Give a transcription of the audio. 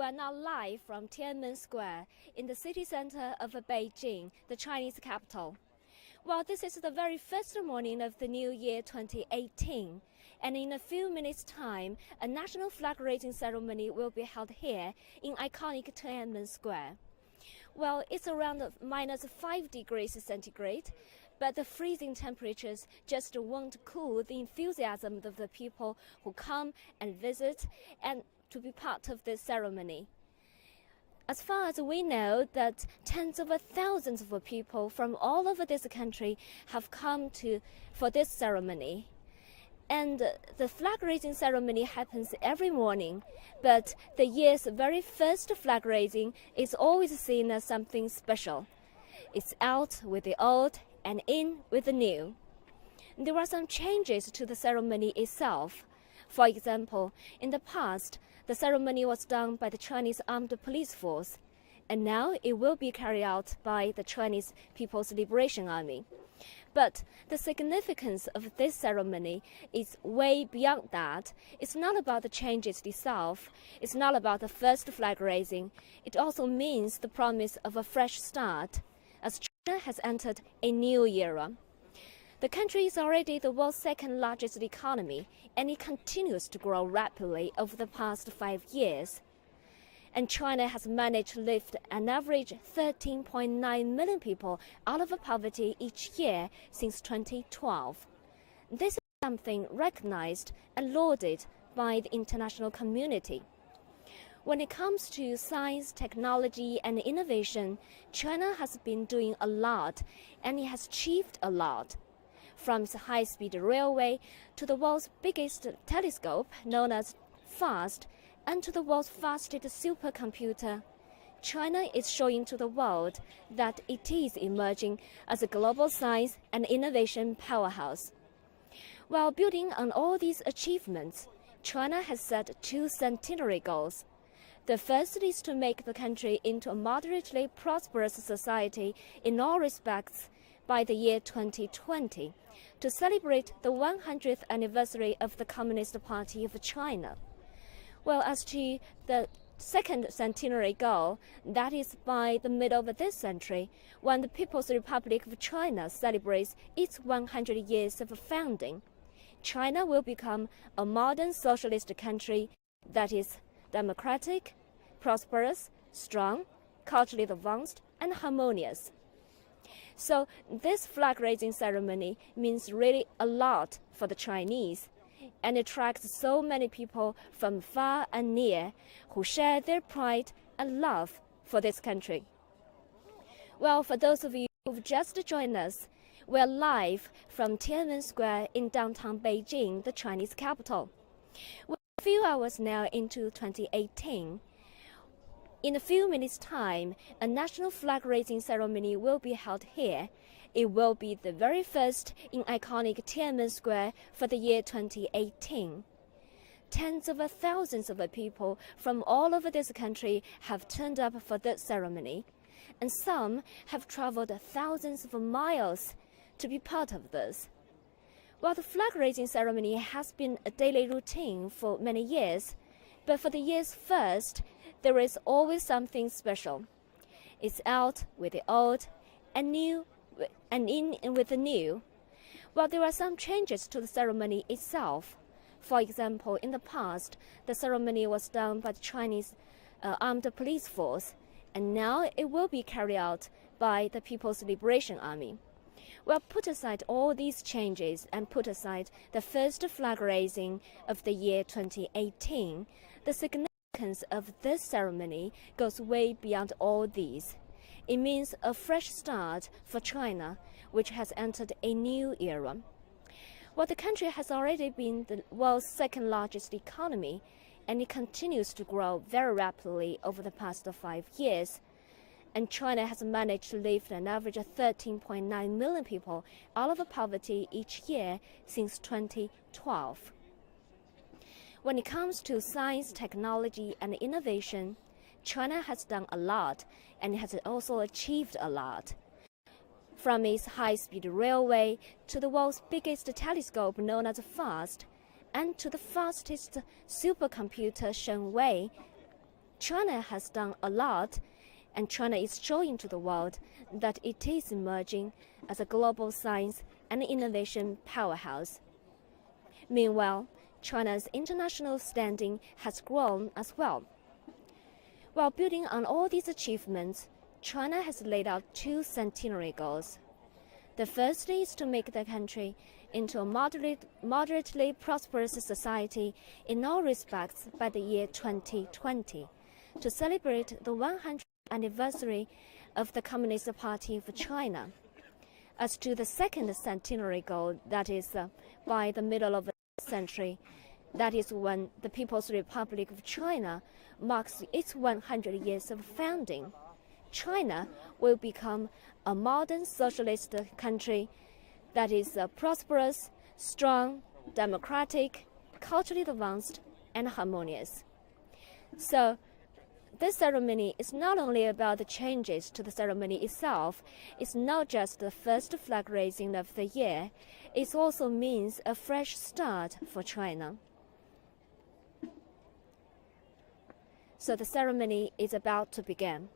We are now live from Thiên An Môn Square in the city center of Beijing, the Chinese capital. Well, this is the very first morning of the new year 2018, and in a few minutes' time, a national flag-raising ceremony will be held here in iconic Thiên An Môn Square. Well, it's around minus 5 degrees centigrade, but the freezing temperatures just won't cool the enthusiasm of the people who come and visit and to be part of this ceremony. As far as we know, that tens of thousands of people from all over this country have come for this ceremony. And the flag-raising ceremony happens every morning, but the year's very first flag-raising is always seen as something special. It's out with the old and in with the new. There are some changes to the ceremony itself. For example, in the past, the ceremony was done by the Chinese Armed Police Force, and now it will be carried out by the Chinese People's Liberation Army. But the significance of this ceremony is way beyond that. It's not about the changes itself. It's not about the first flag raising. It also means the promise of a fresh start, as China has entered a new era. The country is already the world's second largest economy, and it continues to grow rapidly over the past 5 years. And China has managed to lift an average 13.9 million people out of poverty each year since 2012. This is something recognized and lauded by the international community. When it comes to science, technology, and innovation, China has been doing a lot, and it has achieved a lot. From its high-speed railway to the world's biggest telescope, known as FAST, and to the world's fastest supercomputer, China is showing to the world that it is emerging as a global science and innovation powerhouse. While building on all these achievements, China has set 2 centenary goals. The first is to make the country into a moderately prosperous society in all respects by the year 2020, to celebrate the 100th anniversary of the Communist Party of China. Well, as to the second centenary goal, that is by the middle of this century, when the People's Republic of China celebrates its 100 years of founding, China will become a modern socialist country that is democratic, prosperous, strong, culturally advanced, and harmonious. So this flag-raising ceremony means really a lot for the Chinese, and attracts so many people from far and near who share their pride and love for this country. Well, for those of you who've just joined us, we're live from Thiên An Môn Square in downtown Beijing, the Chinese capital. We're a few hours now into 2018. In a few minutes' time, a national flag-raising ceremony will be held here. It will be the very first in iconic Thiên An Môn Square for the year 2018. Tens of thousands of people from all over this country have turned up for this ceremony, and some have traveled thousands of miles to be part of this. While the flag-raising ceremony has been a daily routine for many years, but for the year's first, there is always something special. It's out with the old and new and in with the new. While there are some changes to the ceremony itself. For example, in the past, the ceremony was done by the Chinese Armed Police Force, and now it will be carried out by the People's Liberation Army. Well, put aside all these changes and put aside the first flag raising of the year 2018, the significance of this ceremony goes way beyond all these. It means a fresh start for China, which has entered a new era. Well, the country has already been the world's second largest economy, and it continues to grow very rapidly over the past 5 years. And China has managed to lift an average of 13.9 million people out of poverty each year since 2012. When it comes to science, technology, and innovation, China has done a lot, and it has also achieved a lot. From its high-speed railway to the world's biggest telescope known as FAST, and to the fastest supercomputer Shenwei, China has done a lot, and China is showing to the world that it is emerging as a global science and innovation powerhouse. Meanwhile, China's international standing has grown as well. While building on all these achievements, China has laid out 2 centenary goals. The first is to make the country into a moderately prosperous society in all respects by the year 2020, to celebrate the 100th anniversary of the Communist Party of China. As to the second centenary goal, that is by the middle of the century, that is when the People's Republic of China marks its 100 years of founding, China will become a modern socialist country that is prosperous, strong, democratic, culturally advanced, and harmonious. So, this ceremony is not only about the changes to the ceremony itself, it's not just the first flag raising of the year, it also means a fresh start for China. So the ceremony is about to begin.